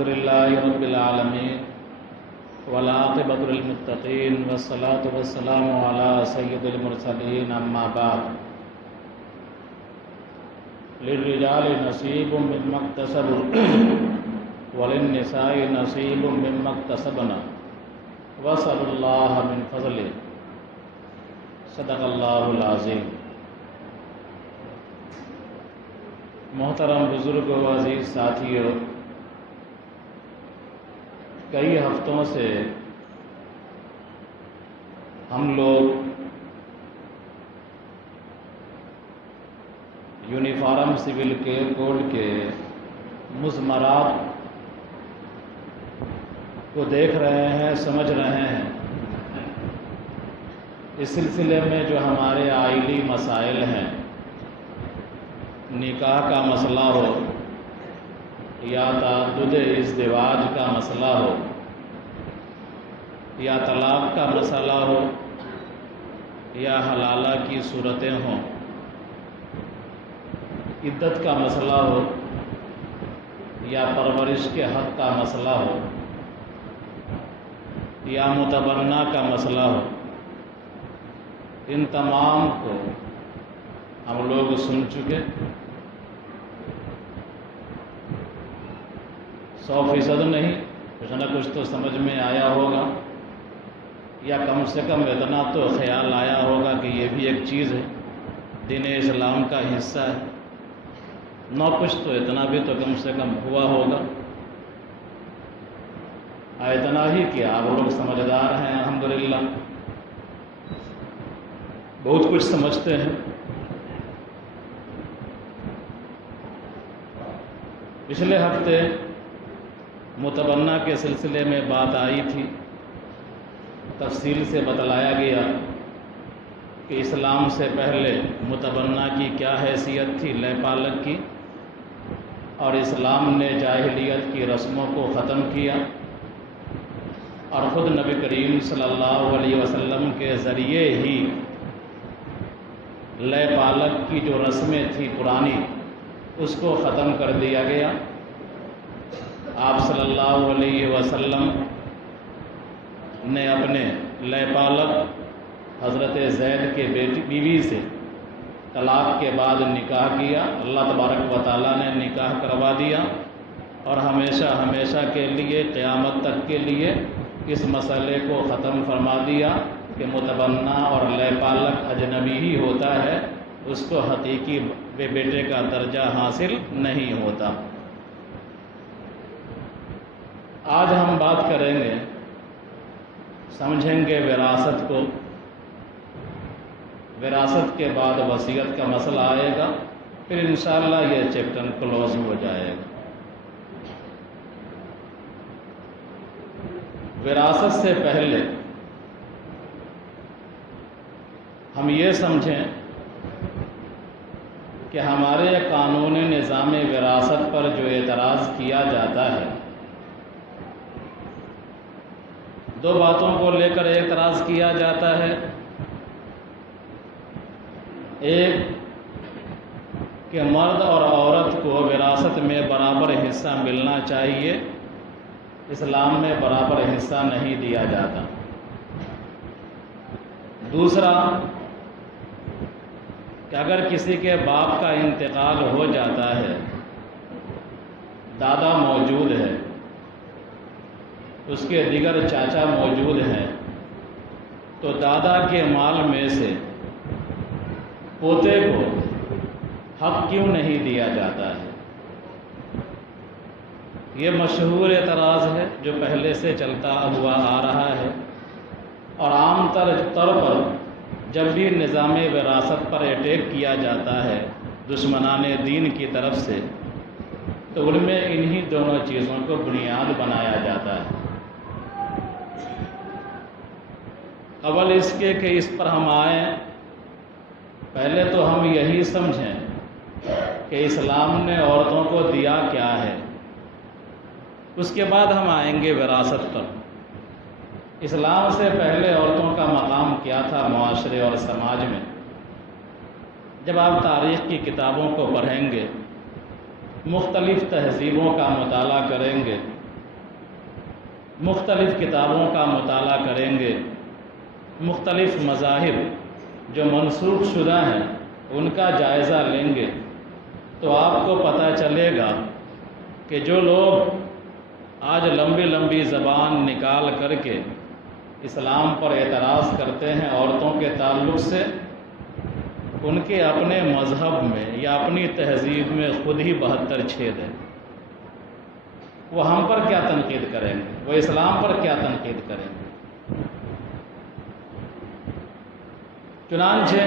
الحمدللہ رب العالمین والعاقبۃ للمتقین والصلاة والسلام علی سید المرسلین اما بعد للرجال نصیب مما اکتسبوا وللنساء نصیب مما اکتسبن واسألوا اللہ من فضلہ صدق اللہ العظیم۔ محترم بزرگ و عزیز ساتھیوں، کئی ہفتوں سے ہم لوگ یونیفارم سول کوڈ کے مضمرات کو دیکھ رہے ہیں، سمجھ رہے ہیں۔ اس سلسلے میں جو ہمارے آئلی مسائل ہیں، نکاح کا مسئلہ ہو یا تعدد ازدواج کا مسئلہ ہو یا طلاق کا مسئلہ ہو یا حلالہ کی صورتیں ہوں، عدت کا مسئلہ ہو یا پرورش کے حق کا مسئلہ ہو یا متبنہ کا مسئلہ ہو، ان تمام کو ہم لوگ سن چکے۔ 100% نہیں، کچھ نہ کچھ تو سمجھ میں آیا ہوگا، یا کم سے کم اتنا تو خیال آیا ہوگا کہ یہ بھی ایک چیز ہے، دین اسلام کا حصہ ہے۔ نہ کچھ تو اتنا بھی تو کم سے کم ہوا ہوگا۔ اتنا ہی کہ آپ لوگ سمجھدار ہیں، الحمدللہ بہت کچھ سمجھتے ہیں۔ پچھلے ہفتے متبنہ کے سلسلے میں بات آئی تھی، تفصیل سے بتلایا گیا کہ اسلام سے پہلے متبنہ کی کیا حیثیت تھی، لے پالک کی، اور اسلام نے جاہلیت کی رسموں کو ختم کیا، اور خود نبی کریم صلی اللہ علیہ وسلم کے ذریعے ہی لے پالک کی جو رسمیں تھی پرانی، اس کو ختم کر دیا گیا۔ آپ صلی اللہ علیہ وسلم نے اپنے لے پالک حضرت زید کے بیوی سے طلاق کے بعد نکاح کیا، اللہ تبارک و تعالیٰ نے نکاح کروا دیا، اور ہمیشہ ہمیشہ کے لیے، قیامت تک کے لیے اس مسئلے کو ختم فرما دیا کہ متبنہ اور لے پالک اجنبی ہی ہوتا ہے، اس کو حقیقی بیٹے کا درجہ حاصل نہیں ہوتا۔ آج ہم بات کریں گے، سمجھیں گے وراثت کو، وراثت کے بعد وصیت کا مسئلہ آئے گا، پھر انشاءاللہ یہ چیپٹر کلوز ہو جائے گا۔ وراثت سے پہلے ہم یہ سمجھیں کہ ہمارے قانون نظام وراثت پر جو اعتراض کیا جاتا ہے، دو باتوں کو لے کر اعتراض کیا جاتا ہے۔ ایک کہ مرد اور عورت کو وراثت میں برابر حصہ ملنا چاہیے، اسلام میں برابر حصہ نہیں دیا جاتا۔ دوسرا کہ اگر کسی کے باپ کا انتقال ہو جاتا ہے، دادا موجود ہے، اس کے دیگر چاچا موجود ہیں، تو دادا کے مال میں سے پوتے کو حق کیوں نہیں دیا جاتا ہے؟ یہ مشہور اعتراض ہے جو پہلے سے چلتا ہوا آ رہا ہے، اور عام طور پر جب بھی نظام وراثت پر اٹیک کیا جاتا ہے دشمنان دین کی طرف سے، تو ان میں انہی دونوں چیزوں کو بنیاد بنایا جاتا ہے۔ قبل اس کے کہ اس پر ہم آئیں، پہلے تو ہم یہی سمجھیں کہ اسلام نے عورتوں کو دیا کیا ہے، اس کے بعد ہم آئیں گے وراثت پر۔ اسلام سے پہلے عورتوں کا مقام کیا تھا معاشرے اور سماج میں؟ جب آپ تاریخ کی کتابوں کو پڑھیں گے، مختلف تہذیبوں کا مطالعہ کریں گے، مختلف کتابوں کا مطالعہ کریں گے، مختلف مذاہب جو منسوخ شدہ ہیں ان کا جائزہ لیں گے، تو آپ کو پتہ چلے گا کہ جو لوگ آج لمبی لمبی زبان نکال کر کے اسلام پر اعتراض کرتے ہیں عورتوں کے تعلق سے، ان کے اپنے مذہب میں یا اپنی تہذیب میں خود ہی 72 چھید ہیں۔ وہ ہم پر کیا تنقید کریں گے، وہ اسلام پر کیا تنقید کریں گے؟ چنانچہ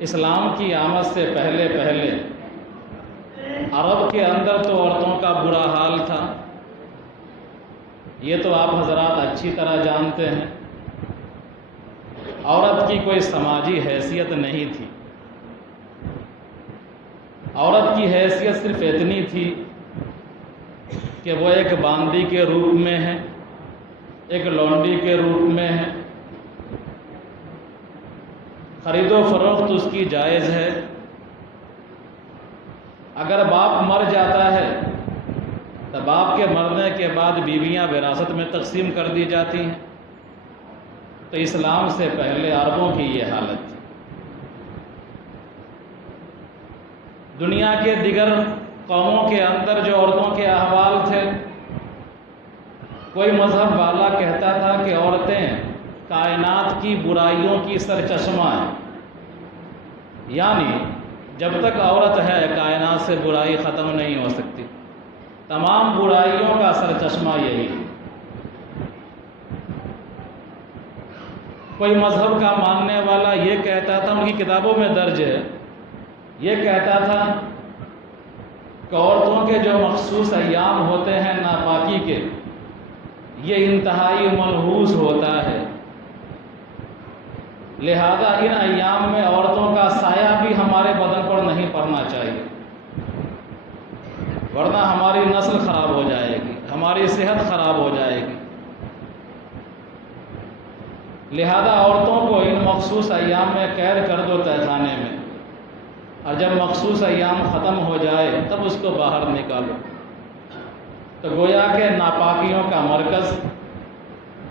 اسلام کی آمد سے پہلے عرب کے اندر تو عورتوں کا برا حال تھا، یہ تو آپ حضرات اچھی طرح جانتے ہیں۔ عورت کی کوئی سماجی حیثیت نہیں تھی، عورت کی حیثیت صرف اتنی تھی کہ وہ ایک باندی کے روپ میں ہے، ایک لونڈی کے روپ میں ہے، خرید و فروخت اس کی جائز ہے، اگر باپ مر جاتا ہے تو باپ کے مرنے کے بعد بیویاں وراثت میں تقسیم کر دی جاتی ہیں۔ تو اسلام سے پہلے عربوں کی یہ حالت تھی۔ دنیا کے دیگر قوموں کے اندر جو عورتوں کے احوال تھے، کوئی مذہب والا کہتا تھا کہ عورتیں کائنات کی برائیوں کی سرچشمہ ہیں، یعنی جب تک عورت ہے کائنات سے برائی ختم نہیں ہو سکتی، تمام برائیوں کا سرچشمہ یہی ہے۔ کوئی مذہب کا ماننے والا یہ کہتا تھا، ان کی کتابوں میں درج ہے، یہ کہتا تھا کہ عورتوں کے جو مخصوص ایام ہوتے ہیں ناپاکی کے، یہ انتہائی منحوس ہوتا ہے، لہذا ان ایام میں عورتوں کا سایہ بھی ہمارے بدن پر نہیں پڑنا چاہیے، ورنہ ہماری نسل خراب ہو جائے گی، ہماری صحت خراب ہو جائے گی۔ لہذا عورتوں کو ان مخصوص ایام میں قید کر دو تہخانے میں، اور جب مخصوص ایام ختم ہو جائے تب اس کو باہر نکالو۔ تو گویا کہ ناپاکیوں کا مرکز،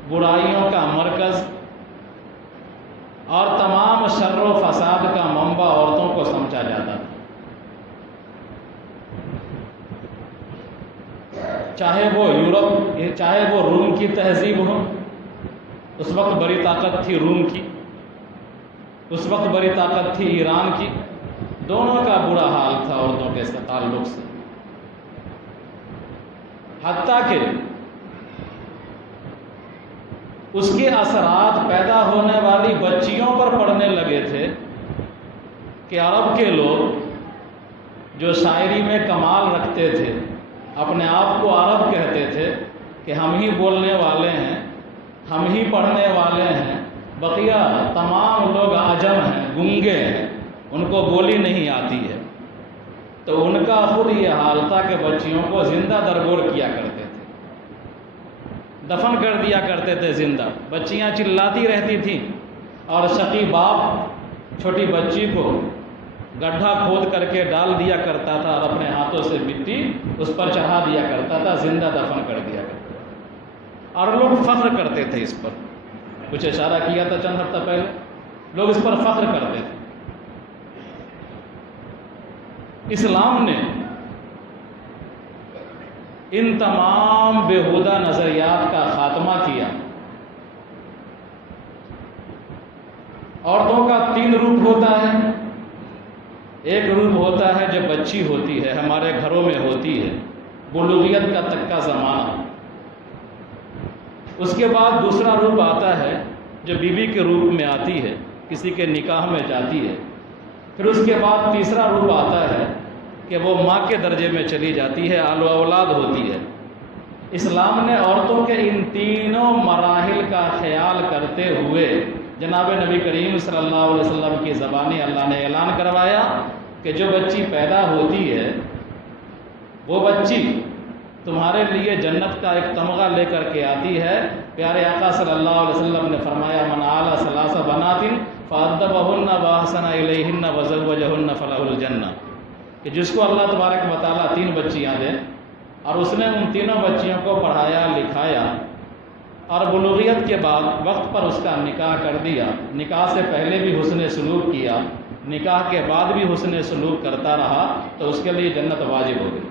برائیوں کا مرکز اور تمام شر و فساد کا منبع عورتوں کو سمجھا جاتا تھا۔ چاہے وہ یورپ، چاہے وہ روم کی تہذیب ہو، اس وقت بڑی طاقت تھی روم کی، اس وقت بڑی طاقت تھی ایران کی، دونوں کا برا حال تھا عورتوں کے تعلق سے، حتیٰ کہ اس کے اثرات پیدا ہونے والی بچیوں پر پڑنے لگے تھے کہ عرب کے لوگ جو شاعری میں کمال رکھتے تھے، اپنے آپ کو عرب کہتے تھے کہ ہم ہی بولنے والے ہیں، ہم ہی پڑھنے والے ہیں، بقیہ تمام لوگ عجم ہیں، گنگے ہیں، ان کو بولی نہیں آتی ہے۔ تو ان کا خود یہ حال تھا کہ بچیوں کو زندہ درگور کیا کرتے تھے، دفن کر دیا کرتے تھے زندہ، بچیاں چلاتی رہتی تھیں، اور شقی باپ چھوٹی بچی کو گڈھا کھود کر کے ڈال دیا کرتا تھا اور اپنے ہاتھوں سے مٹی اس پر چڑھا دیا کرتا تھا، زندہ دفن کر دیا کرتا تھا، اور لوگ فخر کرتے تھے اس پر۔ کچھ اشارہ کیا تھا چند ہفتہ پہلے، لوگ اس پر فخر کرتے تھے۔ اسلام نے ان تمام بیہودہ نظریات کا خاتمہ کیا۔ عورتوں کا 3 روپ ہوتا ہے، ایک روپ ہوتا ہے جب بچی ہوتی ہے، ہمارے گھروں میں ہوتی ہے، بلوغیت کا تک کا زمانہ، اس کے بعد دوسرا روپ آتا ہے جو بیوی کے روپ میں آتی ہے، کسی کے نکاح میں جاتی ہے، پھر اس کے بعد تیسرا روپ آتا ہے کہ وہ ماں کے درجے میں چلی جاتی ہے، آل و اولاد ہوتی ہے۔ اسلام نے عورتوں کے ان تینوں مراحل کا خیال کرتے ہوئے جناب نبی کریم صلی اللہ علیہ وسلم کی زبانی اللہ نے اعلان کروایا کہ جو بچی پیدا ہوتی ہے وہ بچی تمہارے لیے جنت کا ایک تمغہ لے کر کے آتی ہے۔ پیارے آقا صلی اللہ علیہ وسلم نے فرمایا من آل ثلاث بنات فادبہن واحسن الیہن وزوجہن فلہ الجنہ، کہ جس کو اللہ تبارک و تعالیٰ 3 بچیاں دے، اور اس نے ان تینوں بچیوں کو پڑھایا لکھایا اور بلوغیت کے بعد وقت پر اس کا نکاح کر دیا. نکاح سے پہلے بھی حسن سلوک کیا، نکاح کے بعد بھی حسن سلوک کرتا رہا تو اس کے لیے جنت واجب ہو گئی.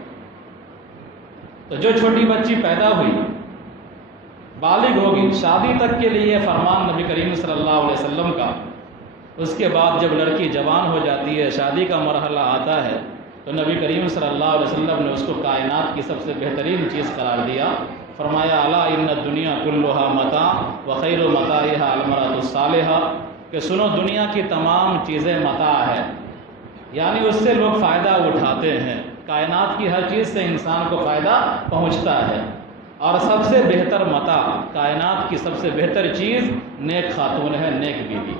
تو جو چھوٹی بچی پیدا ہوئی، بالغ ہوگی، شادی تک کے لیے فرمان نبی کریم صلی اللہ علیہ وسلم کا. اس کے بعد جب لڑکی جوان ہو جاتی ہے، شادی کا مرحلہ آتا ہے، تو نبی کریم صلی اللہ علیہ وسلم نے اس کو کائنات کی سب سے بہترین چیز قرار دیا. فرمایا الا ان الدنیا کلھا متاع وخیر متاعها المرأة الصالحہ، کہ سنو دنیا کی تمام چیزیں متاع ہے، یعنی اس سے لوگ فائدہ اٹھاتے ہیں. کائنات کی ہر چیز سے انسان کو فائدہ پہنچتا ہے، اور سب سے بہتر متاع، کائنات کی سب سے بہتر چیز نیک خاتون ہے، نیک بیوی.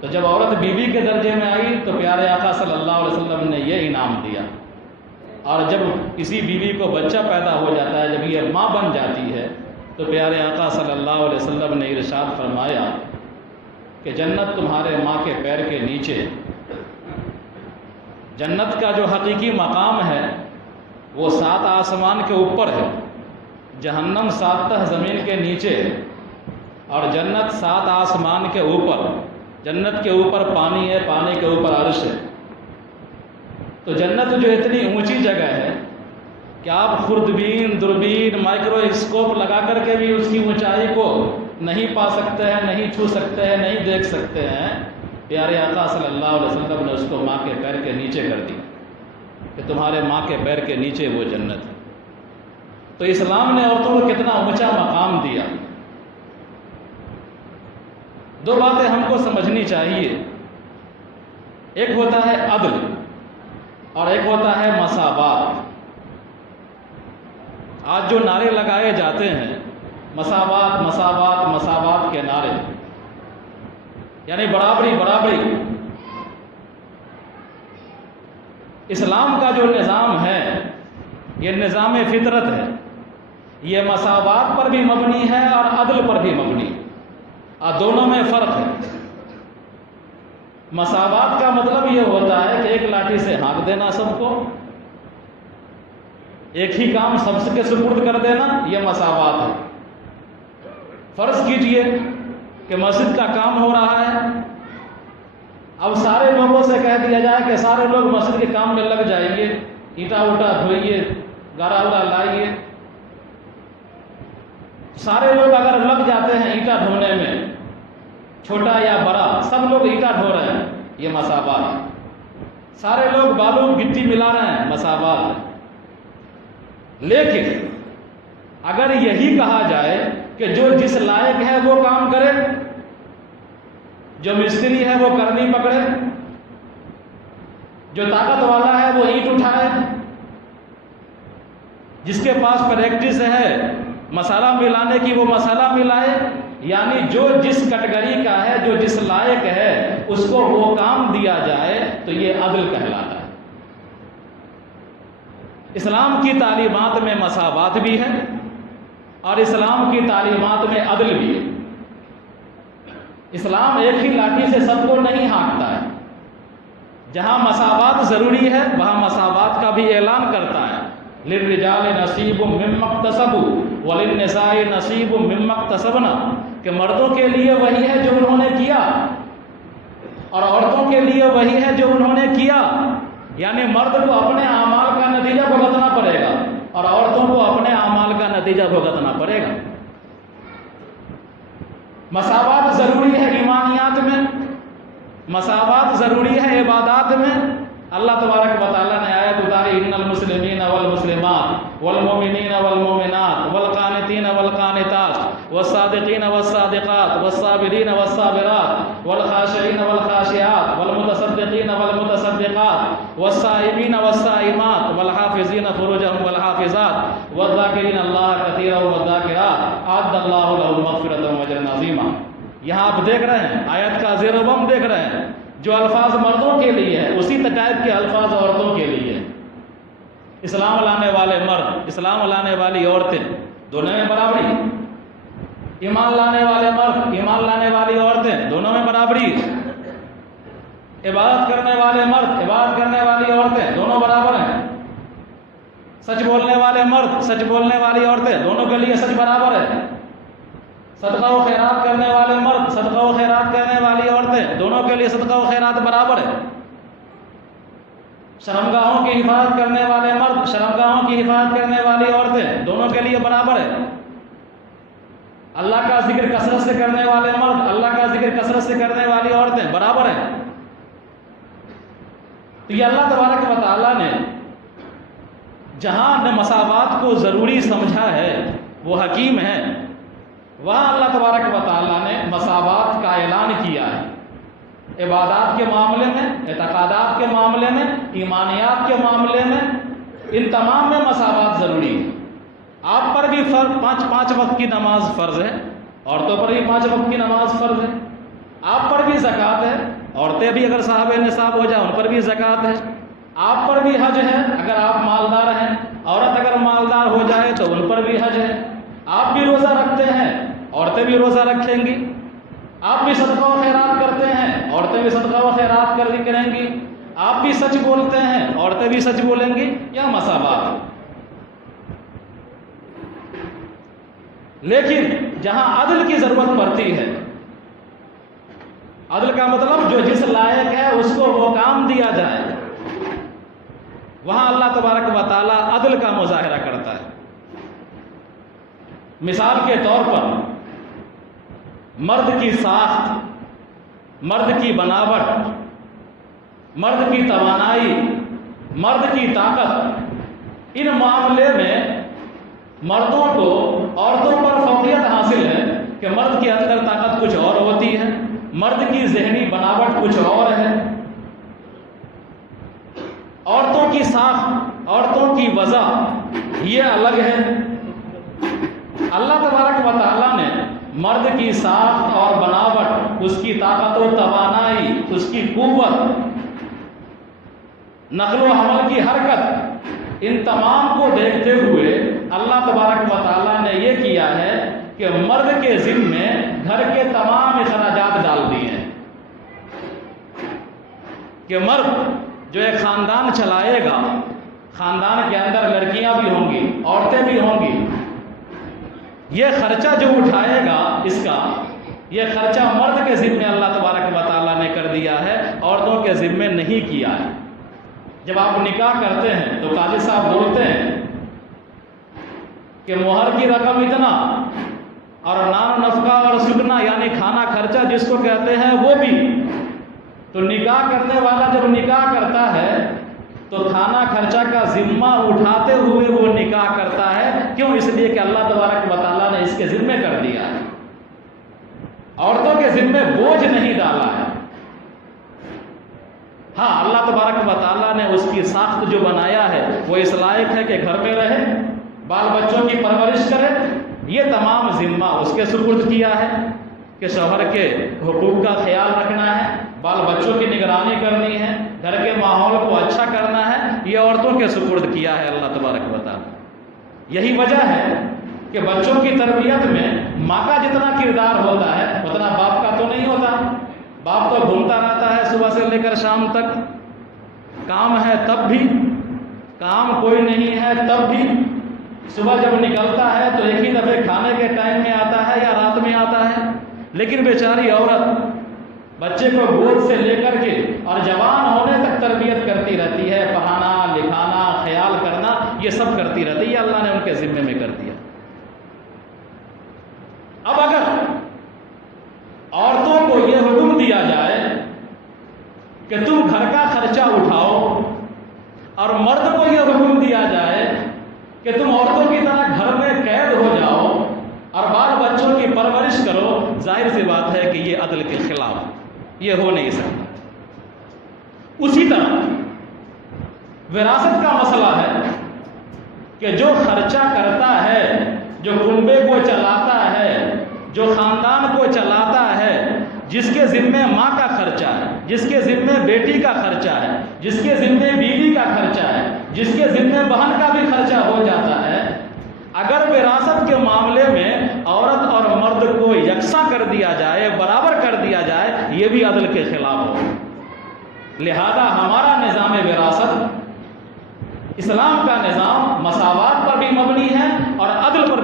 تو جب عورت بیوی کے درجے میں آئی تو پیارے آقا صلی اللہ علیہ وسلم نے یہ انعام دیا. اور جب کسی بیوی کو بچہ پیدا ہو جاتا ہے، جب یہ ماں بن جاتی ہے، تو پیارے آقا صلی اللہ علیہ وسلم نے ارشاد فرمایا کہ جنت تمہارے ماں کے پیر کے نیچے. جنت کا جو حقیقی مقام ہے وہ 7 آسمان کے اوپر ہے، جہنم 7 تہ زمین کے نیچے، اور جنت 7 آسمان کے اوپر. جنت کے اوپر پانی ہے، پانی کے اوپر عرش ہے. تو جنت جو اتنی اونچی جگہ ہے کہ آپ خوردبین، دوربین، مائکرو اسکوپ لگا کر کے بھی اس کی اونچائی کو نہیں پا سکتے ہیں، نہیں چھو سکتے ہیں، نہیں دیکھ سکتے ہیں. پیارے آقا صلی اللہ علیہ وسلم نے اس کو ماں کے پیر کے نیچے کر دی کہ تمہارے ماں کے پیر کے نیچے وہ جنت ہے. تو اسلام نے عورتوں کو کتنا اونچا مقام دیا. 2 باتیں ہم کو سمجھنی چاہیے. ایک ہوتا ہے عدل اور ایک ہوتا ہے مساوات. آج جو نعرے لگائے جاتے ہیں، مساوات مساوات مساوات کے نعرے، یعنی برابری برابری. اسلام کا جو نظام ہے یہ نظام فطرت ہے، یہ مساوات پر بھی مبنی ہے اور عدل پر بھی مبنی ہے، اور دونوں میں فرق ہے. مساوات کا مطلب یہ ہوتا ہے کہ ایک لاٹھی سے ہانک دینا سب کو، ایک ہی کام سب کے سپرد کر دینا، یہ مساوات ہے. فرض کیجئے کہ مسجد کا کام ہو رہا ہے، اب سارے لوگوں سے کہہ دیا جائے کہ سارے لوگ مسجد کے کام میں لگ جائیے، اینٹا وٹا دھوئیے، گارا وڑا لائیے. سارے لوگ اگر لگ جاتے ہیں اینٹا ڈھونے میں، چھوٹا یا بڑا، سب لوگ اینٹا ڈھو رہے ہیں، یہ مساوات ہے. سارے لوگ بالو گٹی ملا رہے ہیں، مساوات ہے. لیکن اگر یہی کہا جائے کہ جو جس لائق ہے وہ کام کرے، جو مستری ہے وہ کرنی پکڑے، جو طاقت والا ہے وہ اینٹ اٹھائے، جس کے پاس پریکٹس ہے مسالہ ملانے کی وہ مسالہ ملائے، یعنی جو جس کیٹیگری کا ہے، جو جس لائق ہے اس کو وہ کام دیا جائے، تو یہ عدل کہلاتا ہے. اسلام کی تعلیمات میں مساوات بھی ہے اور اسلام کی تعلیمات میں عدل بھی ہے. اسلام ایک ہی لاٹھی سے سب کو نہیں ہانکتا ہے. جہاں مساوات ضروری ہے وہاں مساوات کا بھی اعلان کرتا ہے. للرجال نصیب مما اکتسبوا وللنساء نصیب مما اکتسبنا، کہ مردوں کے لیے وہی ہے جو انہوں نے کیا اور عورتوں کے لیے وہی ہے جو انہوں نے کیا. یعنی مرد کو اپنے اعمال کا نتیجہ بھگتنا پڑے گا اور عورتوں کو اپنے اعمال کا نتیجہ بھگتنا پڑے گا. مساوات ضروری ہے ایمانیات میں، مساوات ضروری ہے عبادات میں. اللہ تبارک و تعالیٰ نے آیت اتاری، ان المسلمین والمسلمات والمؤمنین والمؤمنات والقانتین والقانتات والصادقین والصادقات والصابرین والصابرات والخاشعین والخاشعات والمتصدقین والمتصدقات والصائمین والصائمات والحافظین فروجهم والحافظات والذاکرین اللہ کثیرا والذاکرات اعد اللہ لهم مغفرۃ واجرا عظیما. یہاں آپ دیکھ رہے ہیں آیت کا زیر و بم دیکھ رہے ہیں. جو الفاظ مردوں کے لیے ہے اسی ٹائپ کے الفاظ عورتوں کے لیے. اسلام لانے والے مرد، اسلام لانے والی عورتیں، دونوں میں برابری. ایمان لانے والے مرد، ایمان لانے والی عورتیں، دونوں میں برابری. عبادت کرنے والے مرد، عبادت کرنے والی عورتیں، دونوں برابر ہیں. سچ بولنے والے مرد، سچ بولنے والی عورتیں، دونوں کے لیے سچ برابر ہے۔ صدقہ و خیرات کرنے والے مرد، صدقہ و خیرات کرنے والی عورتیں، دونوں کے لیے صدقہ و خیرات برابر ہے۔ شرمگاہوں کی حفاظت کرنے والے مرد، شرمگاہوں کی حفاظت کرنے والی عورتیں، دونوں کے لیے برابر ہے۔ اللہ کا ذکر کثرت سے کرنے والے مرد، اللہ کا ذکر کثرت سے کرنے والی عورتیں برابر ہیں۔ تو یہ اللہ تبارک و تعالیٰ نے جہاں مساوات کو ضروری سمجھا ہے، وہ حکیم ہے، وہاں اللہ تبارک و تعالیٰ نے مساوات کا اعلان کیا ہے۔ عبادات کے معاملے میں، اعتقادات کے معاملے میں، ایمانیات کے معاملے میں، ان تمام میں مساوات ضروری ہے۔ آپ پر بھی پانچ وقت کی نماز فرض ہے، عورتوں پر بھی 5 وقت کی نماز فرض ہے۔ آپ پر بھی زکوٰۃ ہے، عورتیں بھی اگر صاحب نصاب ہو جائے ان پر بھی زکوٰۃ ہے۔ آپ پر بھی حج ہے اگر آپ مالدار ہیں، عورت اگر مالدار ہو جائے تو ان پر بھی حج ہے۔ آپ بھی روزہ رکھتے ہیں، عورتیں بھی روزہ رکھیں گی۔ آپ بھی صدقہ و خیرات کرتے ہیں، عورتیں بھی صدقہ و خیرات کریں گی۔ آپ بھی سچ بولتے ہیں، عورتیں بھی سچ بولیں گی، یا مساوات۔ لیکن جہاں عدل کی ضرورت پڑتی ہے، عدل کا مطلب جو جس لائق ہے اس کو وہ کام دیا جائے، وہاں اللہ تبارک و تعالیٰ عدل کا مظاہرہ کرتا ہے۔ مثال کے طور پر مرد کی ساخت، مرد کی بناوٹ، مرد کی توانائی، مرد کی طاقت، ان معاملے میں مردوں کو عورتوں پر فوقیت حاصل ہے کہ مرد کے اندر طاقت کچھ اور ہوتی ہے، مرد کی ذہنی بناوٹ کچھ اور ہے۔ عورتوں کی ساخت، عورتوں کی وضع یہ الگ ہے۔ اللہ تبارک و تعالیٰ نے مرد کی ساخت اور بناوٹ، اس کی طاقت و توانائی، اس کی قوت، نقل و حمل کی حرکت، ان تمام کو دیکھتے ہوئے اللہ تبارک و تعالیٰ نے یہ کیا ہے کہ مرد کے ذمے گھر کے تمام اخراجات ڈال دیے ہیں کہ مرد جو ایک خاندان چلائے گا، خاندان کے اندر لڑکیاں بھی ہوں گی، عورتیں بھی ہوں گی، یہ خرچہ جو اٹھائے گا اس کا، یہ خرچہ مرد کے ذمے اللہ تبارک و تعالیٰ نے کر دیا ہے، عورتوں کے ذمے نہیں کیا ہے۔ جب آپ نکاح کرتے ہیں تو قاضی صاحب بولتے ہیں کہ مہر کی رقم اتنا اور نان نفقہ اور سکنا یعنی کھانا خرچہ جس کو کہتے ہیں وہ بھی، تو نکاح کرنے والا جب نکاح کرتا ہے تو کھانا خرچہ کا ذمہ اٹھاتے ہوئے وہ نکاح کرتا ہے۔ کیوں؟ اس لیے کہ اللہ تبارک و تعالیٰ نے اس کے ذمے کر دیا ہے، عورتوں کے ذمے بوجھ نہیں ڈالا ہے۔ ہاں، اللہ تبارک و تعالیٰ نے اس کی ساخت جو بنایا ہے وہ اس لائق ہے کہ گھر میں رہے، بال بچوں کی پرورش کرے، یہ تمام ذمہ اس کے سپرد کیا ہے کہ شوہر کے حقوق کا خیال رکھنا ہے، بال بچوں کی نگرانی کرنی ہے، گھر کے ماحول کو اچھا کرنا ہے، یہ عورتوں کے سپرد کیا ہے اللہ تبارک و تعالیٰ۔ یہی وجہ ہے کہ بچوں کی تربیت میں ماں کا جتنا کردار ہوتا ہے اتنا باپ کا تو نہیں ہوتا۔ باپ تو گھومتا رہتا ہے صبح سے لے کر شام تک، کام ہے تب بھی، کام کوئی نہیں ہے تب بھی، صبح جب نکلتا ہے تو ایک ہی دفعہ کھانے کے ٹائم میں آتا ہے یا رات میں آتا ہے، لیکن بیچاری عورت بچے کو گود سے لے کر کے اور جوان ہونے تک تربیت کرتی رہتی ہے، پڑھانا، لکھانا، خیال کرنا، یہ سب کرتی رہتی ہے، یہ اللہ نے ان کے ذمے میں کر دیا۔ اب اگر عورتوں کو یہ حکم دیا جائے کہ تم گھر کا خرچہ اٹھاؤ، اور مرد کو یہ حکم دیا جائے کہ تم عورتوں کی طرح گھر میں قید ہو جاؤ اور بال بچوں کی پرورش کرو، ظاہر سی بات ہے کہ یہ عدل کے خلاف، یہ ہو نہیں سکتا۔ اسی طرح وراثت کا مسئلہ ہے کہ جو خرچہ کرتا ہے، جو کنبے کو چلاتا ہے، جو خاندان کو چلاتا ہے، جس کے ذمے ماں کا خرچہ ہے، جس کے ذمے بیٹی کا خرچہ ہے، جس کے ذمے بیوی کا خرچہ ہے، جس کے ذمے بہن کا بھی خرچہ ہو جاتا ہے، اگر وراثت کے معاملے میں عورت اور مرد کو یکساں کر دیا جائے، برابر کر دیا جائے، یہ بھی عدل کے خلاف ہو۔ لہذا ہمارا نظام وراثت، اسلام کا نظام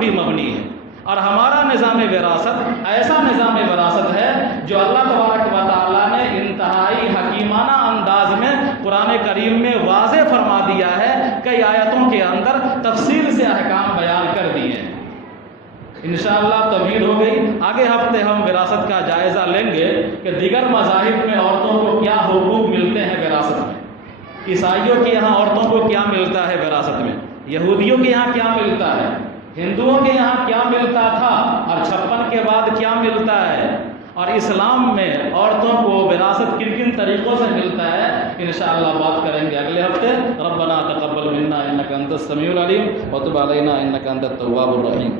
بھی مبنی ہے، اور ہمارا نظام وراثت ایسا نظام وراثت ہے جو اللہ تبارک و تعالیٰ نے انتہائی حکیمانہ انداز میں قرآن کریم میں واضح فرما دیا ہے، کئی آیتوں کے اندر تفصیل سے احکام بیان کر دیے ہیں۔ انشاءاللہ تمہید ہو گئی، آگے ہفتے ہم وراثت کا جائزہ لیں گے کہ دیگر مذاہب میں عورتوں کو کیا حقوق ملتے ہیں وراثت میں، عیسائیوں کے یہاں عورتوں کو کیا ملتا ہے وراثت میں، یہودیوں کے یہاں کیا ملتا ہے، ہندوؤں کے یہاں کیا ملتا تھا اور 56 کے بعد کیا ملتا ہے، اور اسلام میں عورتوں کو وراثت کن کن طریقوں سے ملتا ہے، انشاءاللہ بات کریں گے اگلے ہفتے۔ ربنا تقبل منا انک انت السمیع العلیم وتب علینا انک انت التواب الرحیم۔